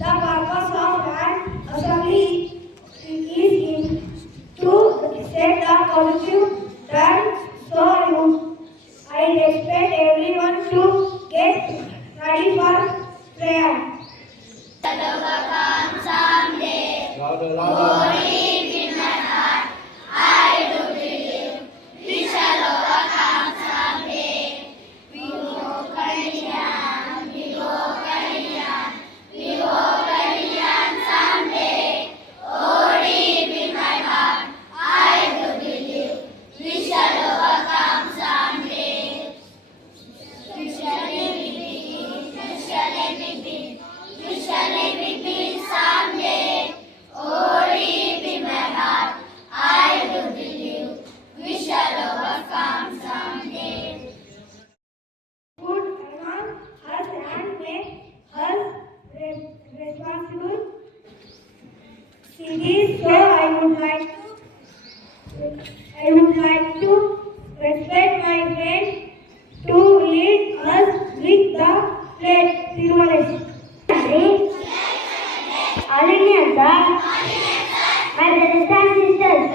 The purpose of an assembly is to set the positive that so I expect everyone to get ready for prayer. Responsible cities, so I would like to respect my friend to lead us with the pledge ceremony. All Indians are my brothers and sisters.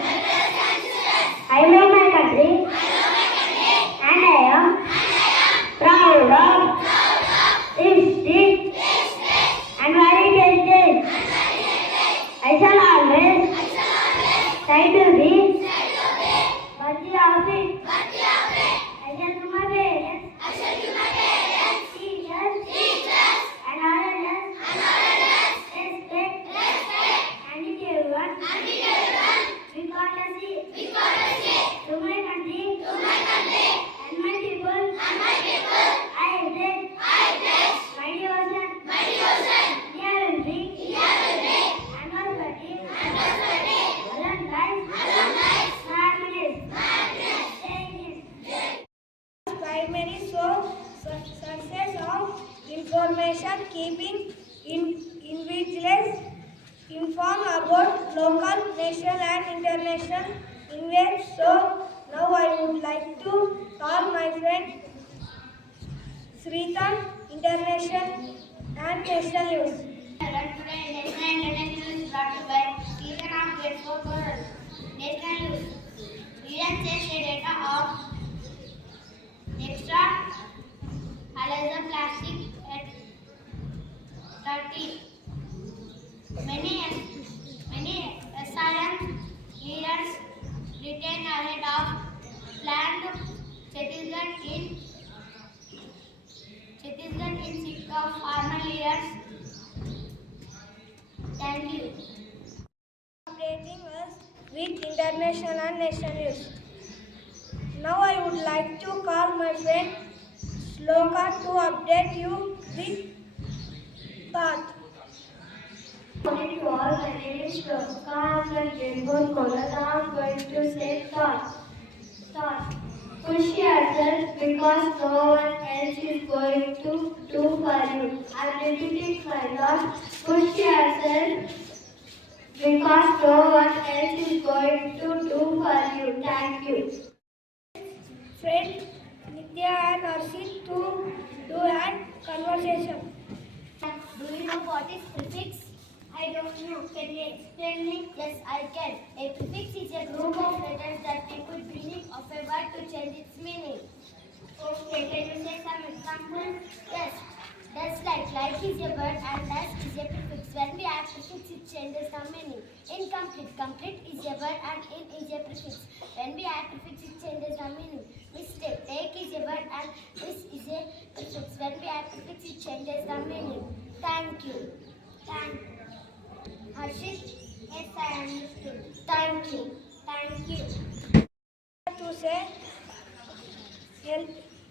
I love my country and I am proud of this state and very heritage. I shall always try to be worthy of it. I shall do my parents, teachers, and all others respect and teach everyone with courtesy to my country and my people. I pledge my devotion, loyalty, and prosperity, long life, happiness. Primary success of information keeping individuals informed about local, national and international events. So now I would like to call my friend Sritan, International and National News. Today, National and International News brought to you by Season of Grade 4 Chorus. National News. Iran says the data of extra halogen plastic at 30. Many SRM leaders retain ahead of planned Chhattisgarh in seat of former leaders. Thank you. Updating us with international and national news. Now I would like to call my friend Shloka to update you with Path. Good morning to all. My name is Shloka. I am from Grade 4 Kolkata. I am going to say thoughts. Push yourself because no one else is going to do for you. I am repeating my thoughts. Push yourself because no one else is going to do for you. Thank you. Friend Nitya and Arshit to do an conversation. Do you know what is prefix? I don't know. Can you explain me? Yes, I can. A prefix is a group of letters that include meaning of a word to change its meaning. Okay, can you say some examples? Yes. That's like is a word and dash is a prefix. When we add prefix, it changes the meaning. Incomplete. Complete is a word and in is a prefix. When we add prefix, it changes the meaning. Mistake. Take is a word and this is a prefix. When we add prefix, it changes the meaning. Thank you. Thank you. Harshit? Yes, I understood. Thank you. Thank you. To say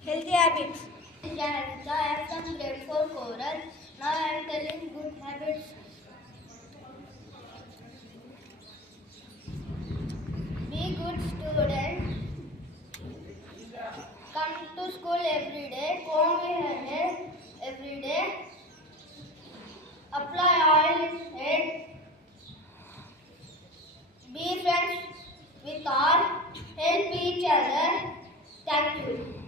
healthy habits. I have some grade 4 choral. Now I am telling good habits. Be good student. Come to school every day. Comb your hair every day. Apply oil in head. Be friends with all. Help each other. Thank you.